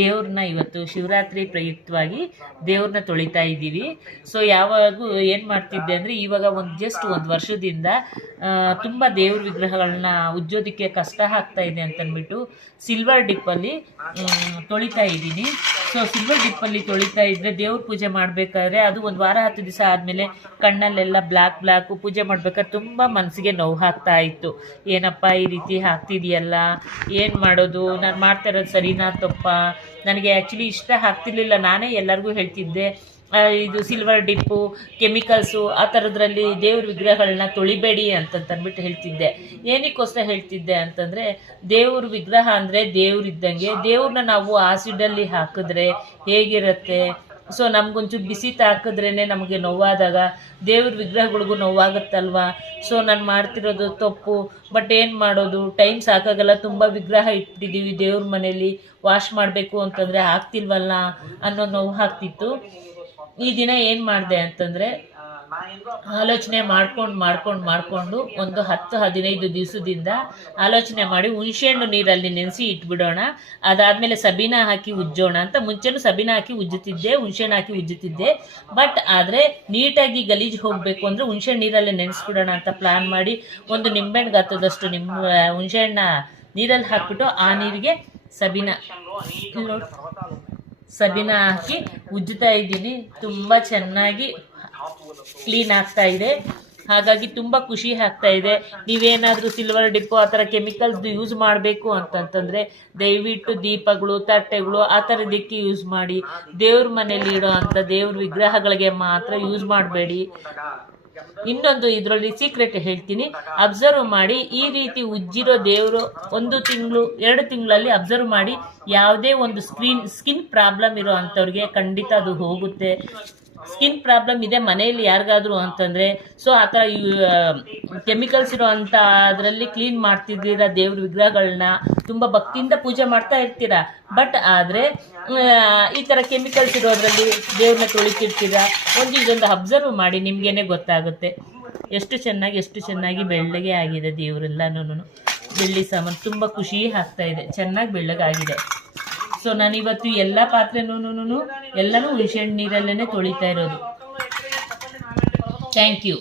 ದೇವ್ರನ್ನ ಇವತ್ತು ಶಿವರಾತ್ರಿ ಪ್ರಯುಕ್ತವಾಗಿ ದೇವ್ರನ್ನ ತೊಳಿತಾ ಇದ್ದೀವಿ. ಸೊ ಯಾವಾಗೂ ಏನು ಮಾಡ್ತಿದ್ದೆ ಅಂದರೆ, ಇವಾಗ ಜಸ್ಟ್ ಒಂದು ವರ್ಷದಿಂದ ತುಂಬ ದೇವ್ರ ವಿಗ್ರಹಗಳನ್ನ ಉಜ್ಜೋದಕ್ಕೆ ಕಷ್ಟ ಆಗ್ತಾ ಇದೆ ಅಂತಂದ್ಬಿಟ್ಟು ಸಿಲ್ವರ್ ಡಿಪ್ಪಲ್ಲಿ ತೊಳಿತಾ ಇದ್ದೀನಿ. ಸೊ ಸಿಲ್ವರ್ ಡಿಪ್ಪಲ್ಲಿ ತೊಳಿತಾ ಇದ್ದರೆ ದೇವ್ರ ಪೂಜೆ ಮಾಡಬೇಕಾದ್ರೆ ಅದು ಒಂದು ವಾರ 10 ದಿವಸ ಆದಮೇಲೆ ಕಣ್ಣಲ್ಲೆಲ್ಲ ಬ್ಲ್ಯಾಕು ಪೂಜೆ ಮಾಡ್ಬೇಕಾದ್ರೆ ತುಂಬ ಮನಸ್ಸಿಗೆ ನೋವು ಆಗ್ತಾ ಇತ್ತು. ಏನಪ್ಪ ಈ ರೀತಿ ಆಗ್ತಿದೆಯಲ್ಲ, ಏನು ಮಾಡೋದು, ನಾನು ಮಾಡ್ತಾ ಇರೋದು ಸರಿನಾ ತಪ್ಪಾ? ನನಗೆ ಆ್ಯಕ್ಚುಲಿ ಇಷ್ಟ ಆಗ್ತಿರ್ಲಿಲ್ಲ. ನಾನೇ ಎಲ್ಲರಿಗೂ ಹೇಳ್ತಿದ್ದೆ, ಇದು ಸಿಲ್ವರ್ ಡಿಪ್ಪು, ಕೆಮಿಕಲ್ಸು ಆ ಥರದ್ರಲ್ಲಿ ದೇವ್ರ ವಿಗ್ರಹಗಳನ್ನ ತೊಳಿಬೇಡಿ ಅಂತಂದ್ಬಿಟ್ಟು ಹೇಳ್ತಿದ್ದೆ. ಏನಕ್ಕೋಸ್ಕರ ಹೇಳ್ತಿದ್ದೆ ಅಂತಂದರೆ, ದೇವ್ರ ವಿಗ್ರಹ ಅಂದರೆ ದೇವ್ರಿದ್ದಂಗೆ. ದೇವ್ರನ್ನ ನಾವು ಆಸಿಡಲ್ಲಿ ಹಾಕಿದ್ರೆ ಹೇಗಿರುತ್ತೆ? ಸೊ ನಮಗೊಂಚೂರು ಬಿಸಿ ತಾಕಿದ್ರೇ ನಮಗೆ ನೋವಾದಾಗ ದೇವ್ರ ವಿಗ್ರಹಗಳಿಗೂ ನೋವಾಗುತ್ತಲ್ವ. ಸೊ ನಾನು ಮಾಡ್ತಿರೋದು ತಪ್ಪು, ಬಟ್ ಏನು ಮಾಡೋದು, ಟೈಮ್ ಸಾಕಾಗಲ್ಲ. ತುಂಬ ವಿಗ್ರಹ ಇಟ್ಟಿದ್ದೀವಿ ದೇವ್ರ ಮನೇಲಿ, ವಾಶ್ ಮಾಡಬೇಕು ಅಂತಂದರೆ ಆಗ್ತಿಲ್ವಲ್ಲ ಅನ್ನೋ ನೋವು ಆಗ್ತಿತ್ತು. ಈ ದಿನ ಏನು ಮಾಡಿದೆ ಅಂತಂದರೆ, ಆಲೋಚನೆ ಮಾಡ್ಕೊಂಡು ಒಂದು 10-15 ದಿವಸದಿಂದ ಆಲೋಚನೆ ಮಾಡಿ ಹುಣಸೆಹಣ್ಣು ನೀರಲ್ಲಿ ನೆನೆಸಿ ಇಟ್ಬಿಡೋಣ, ಅದಾದಮೇಲೆ ಸಬೀನ ಹಾಕಿ ಉಜ್ಜೋಣ ಅಂತ. ಮುಂಚೆನೂ ಸಬೀನ ಹಾಕಿ ಉಜ್ಜುತ್ತಿದ್ದೆ, ಹುಣಸೆಹಣ್ಣು ಹಾಕಿ ಉಜ್ಜುತ್ತಿದ್ದೆ. ಬಟ್ ಆದರೆ ನೀಟಾಗಿ ಗಲೀಜು ಹೋಗಬೇಕು ಅಂದರೆ ಹುಣಸೆಹಣ್ಣು ನೀರಲ್ಲೇ ನೆನೆಸ್ಬಿಡೋಣ ಅಂತ ಪ್ಲ್ಯಾನ್ ಮಾಡಿ ಒಂದು ನಿಂಬೆಹಣ್ಣು ಗಾತ್ರದಷ್ಟು ಹುಣಸೆಹಣ್ಣ ನೀರಲ್ಲಿ ಹಾಕ್ಬಿಟ್ಟು ಆ ನೀರಿಗೆ ಸಬೀನ ಹಾಕಿ ಉಜ್ಜುತ್ತಾ ಇದ್ದೀನಿ. ತುಂಬ ಚೆನ್ನಾಗಿ ಕ್ಲೀನ್ ಆಗ್ತಾ ಇದೆ. ಹಾಗಾಗಿ ತುಂಬ ಖುಷಿ ಆಗ್ತಾ ಇದೆ. ನೀವೇನಾದರೂ ಸಿಲ್ವರ್ ಡಿಪ್ಪು ಆ ಥರ ಕೆಮಿಕಲ್ಸ್ದು ಯೂಸ್ ಮಾಡಬೇಕು ಅಂತಂತಂದರೆ ದಯವಿಟ್ಟು ದೀಪಗಳು, ತಟ್ಟೆಗಳು ಆ ಥರದಕ್ಕೆ ಯೂಸ್ ಮಾಡಿ. ದೇವ್ರ ಮನೇಲಿ ಇಡೋ ಅಂಥ ದೇವ್ರ ವಿಗ್ರಹಗಳಿಗೆ ಮಾತ್ರ ಯೂಸ್ ಮಾಡಬೇಡಿ. ಇನ್ನೊಂದು ಇದರಲ್ಲಿ ಸೀಕ್ರೆಟ್ ಹೇಳ್ತೀನಿ, ಅಬ್ಸರ್ವ್ ಮಾಡಿ. ಈ ರೀತಿ ಉಜ್ಜಿರೋ ದೇವರು 1 ತಿಂಗಳು 2 ತಿಂಗಳಲ್ಲಿ ಅಬ್ಸರ್ವ್ ಮಾಡಿ, ಯಾವುದೇ ಒಂದು ಸ್ಕಿನ್ ಪ್ರಾಬ್ಲಮ್ ಇರೋ ಅಂಥವ್ರಿಗೆ ಖಂಡಿತ ಅದು ಹೋಗುತ್ತೆ. ಸ್ಕಿನ್ ಪ್ರಾಬ್ಲಮ್ ಇದೆ ಮನೆಯಲ್ಲಿ ಯಾರಿಗಾದ್ರು ಅಂತಂದರೆ, ಸೊ ಆ ಥರ ಕೆಮಿಕಲ್ಸ್ ಇರೋ ಅಂಥ ಅದರಲ್ಲಿ ಕ್ಲೀನ್ ಮಾಡ್ತಿದ್ದೀರಾ ದೇವ್ರ ವಿಗ್ರಹಗಳನ್ನ, ತುಂಬ ಭಕ್ತಿಯಿಂದ ಪೂಜೆ ಮಾಡ್ತಾ ಇರ್ತೀರಾ. ಬಟ್ ಆದರೆ ಈ ಥರ ಕೆಮಿಕಲ್ಸ್ ಇರೋದ್ರಲ್ಲಿ ದೇವ್ರನ್ನ ತೊಳಿತಿರ್ತೀರಾ. ಇದೊಂದು ಅಬ್ಸರ್ವ್ ಮಾಡಿ, ನಿಮಗೇನೆ ಗೊತ್ತಾಗುತ್ತೆ ಎಷ್ಟು ಚೆನ್ನಾಗಿ ಬೆಳ್ಳಗೆ ಆಗಿದೆ ದೇವರೆಲ್ಲನೂ. ಬೆಳ್ಳಿ ಸಾಮಾನು ತುಂಬ ಖುಷಿ ಆಗ್ತಾ ಇದೆ, ಚೆನ್ನಾಗಿ ಬೆಳ್ಳಗಾಗಿದೆ. ಸೊ ನಾನಿವತ್ತು ಎಲ್ಲ ಪಾತ್ರೆನೂ ಎಲ್ಲನೂ ಹುಣಸೆಹಣ್ಣು ನೀರಲ್ಲೇ ತೊಳಿತಾ ಇರೋದು. Thank you.